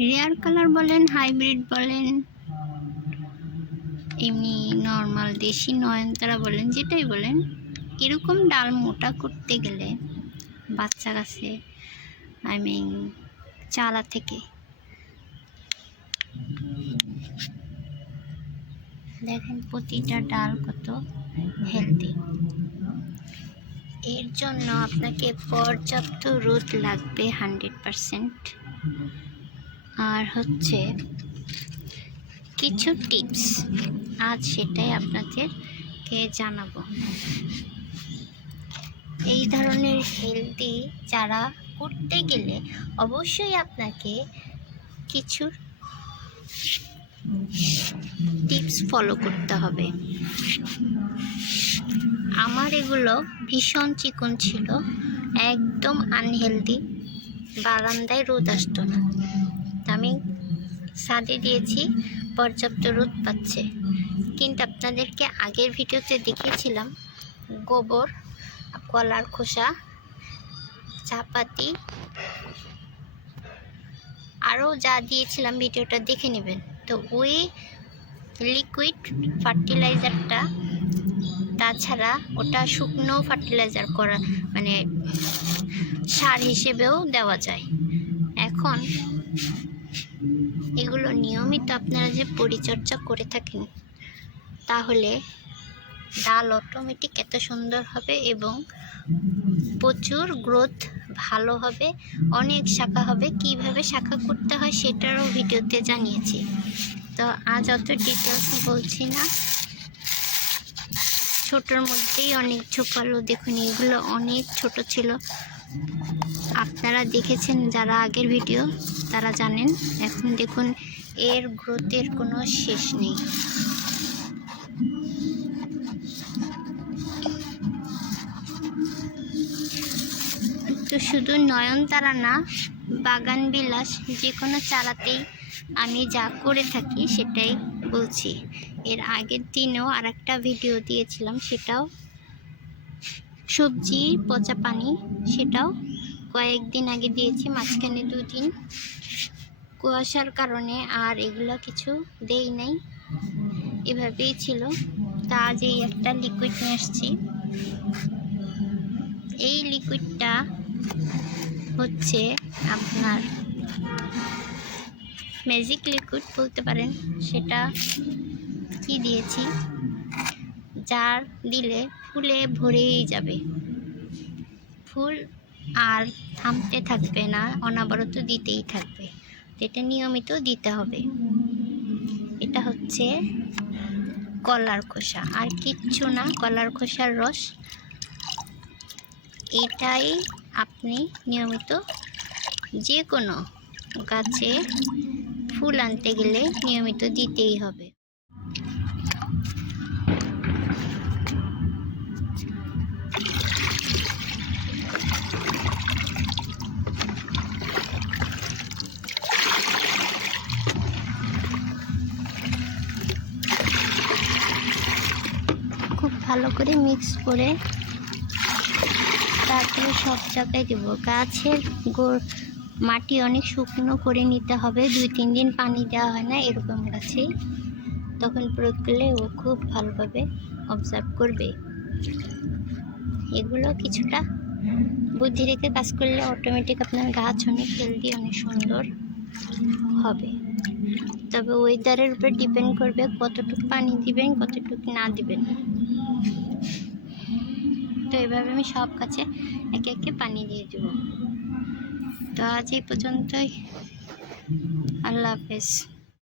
Rare colour বলেন, hybrid বলেন, এমনি নর্মাল দেশি নয়নতারা বলেন, যেটাই বলেন, এরকম ডাল মোটা করতে গেলে বাচ্চা গাছে চারা থেকে দেখেন প্রতিটা ডাল কত হেলদি। এর জন্য আপনাকে পর্যাপ্ত রোদ লাগবে 100%। আর হচ্ছে কিছু টিপস আজ সেটাই আপনাদেরকে জানাবো। এই ধরনের হেলদি চারা করতে গেলে অবশ্যই আপনাকে কিছু টিপস ফলো করতে হবে। আমার এগুলো ভীষণ চিকন ছিল, একদম আনহেলদি, বারান্দায় রোদ আসতো না। আমি ছাদে দিয়েছি, পর্যাপ্ত রোদ পাচ্ছে। কিন্তু আপনাদেরকে আগের ভিডিওতে দেখিয়েছিলাম গোবর, কলার খোসা, চাপাতি, আরও যা দিয়েছিলাম ভিডিওটা দেখে নেবেন। তো ওই লিকুইড ফার্টিলাইজারটা, তাছাড়া ওটা শুকনো ফার্টিলাইজার করা সার হিসেবেও দেওয়া যায়। এখন এগুলো নিয়মিত আপনারা যে পরিচর্যা করে থাকেন, তাহলে ডাল অটোমেটিক এত সুন্দর হবে এবং প্রচুর গ্রোথ ভালো হবে, অনেক শাখা হবে। কিভাবে শাখা করতে হয় সেটারও ভিডিওতে জানিয়েছি, তো আজ অত ডিটেলস বলছি না। ছোটোর মধ্যেই অনেক ঝোপালো, দেখুন এগুলো অনেক ছোট ছিল। আপনারা দেখেছেন যারা আগের ভিডিও, তারা জানেন। এখন দেখুন এর গ্রোথের কোনো শেষ নেই। তো শুধু নয়নতারা না, বাগান বিলাস যে কোনো চারাতেই আমি যা করে থাকি সেটাই বলছি। এর আগের দিনেও আর একটা ভিডিও দিয়েছিলাম, সেটাও সবজি পচা পানি, সেটাও কয়েকদিন আগে দিয়েছি। মাঝখানে 2 দিন কুয়াশার কারণে আর এগুলো কিছু দেই নাই, এভাবেই ছিল। তা আজ এই একটা লিকুইড নিয়ে আসছি। এই লিকুইডটা হচ্ছে আপনার ম্যাজিক লিকুইড বলতে পারেন। সেটা কি দিয়েছি, যার দিলে ফুলে ভরেই যাবে, ফুল আর থামতে থাকবে না, অনবরত দিতেই থাকবে। এটা নিয়মিত দিতে হবে। এটা হচ্ছে কলার খোসা, আর কিচ্ছু না, কলার খোসার রস। এটাই আপনি নিয়মিত যে কোনো গাছে ফুল আনতে গেলে নিয়মিত দিতেই হবে। খুব ভালো করে মিক্স করে তারপরে সব জায়গায় দেবো। গাছের মাটি অনেক শুকনো করে নিতে হবে, 2-3 দিন পানি দেওয়া হয় না এরকম গাছে, তখন প্রয়োগ করলে ও খুব ভালোভাবে অবজার্ভ করবে। এগুলো কিছুটা বুদ্ধি রেখে কাজ করলে অটোমেটিক আপনার গাছ অনেক হেলদি, অনেক সুন্দর হবে। তবে ওয়েদারের উপর ডিপেন্ড করবে কতটুকু পানি দিবেন, কতটুকু না দিবেন। তো এভাবে আমি সব গাছে একে একে পানি দিয়ে দেব। তো আজ এই পর্যন্তই। আল্লাহ হাফেজ।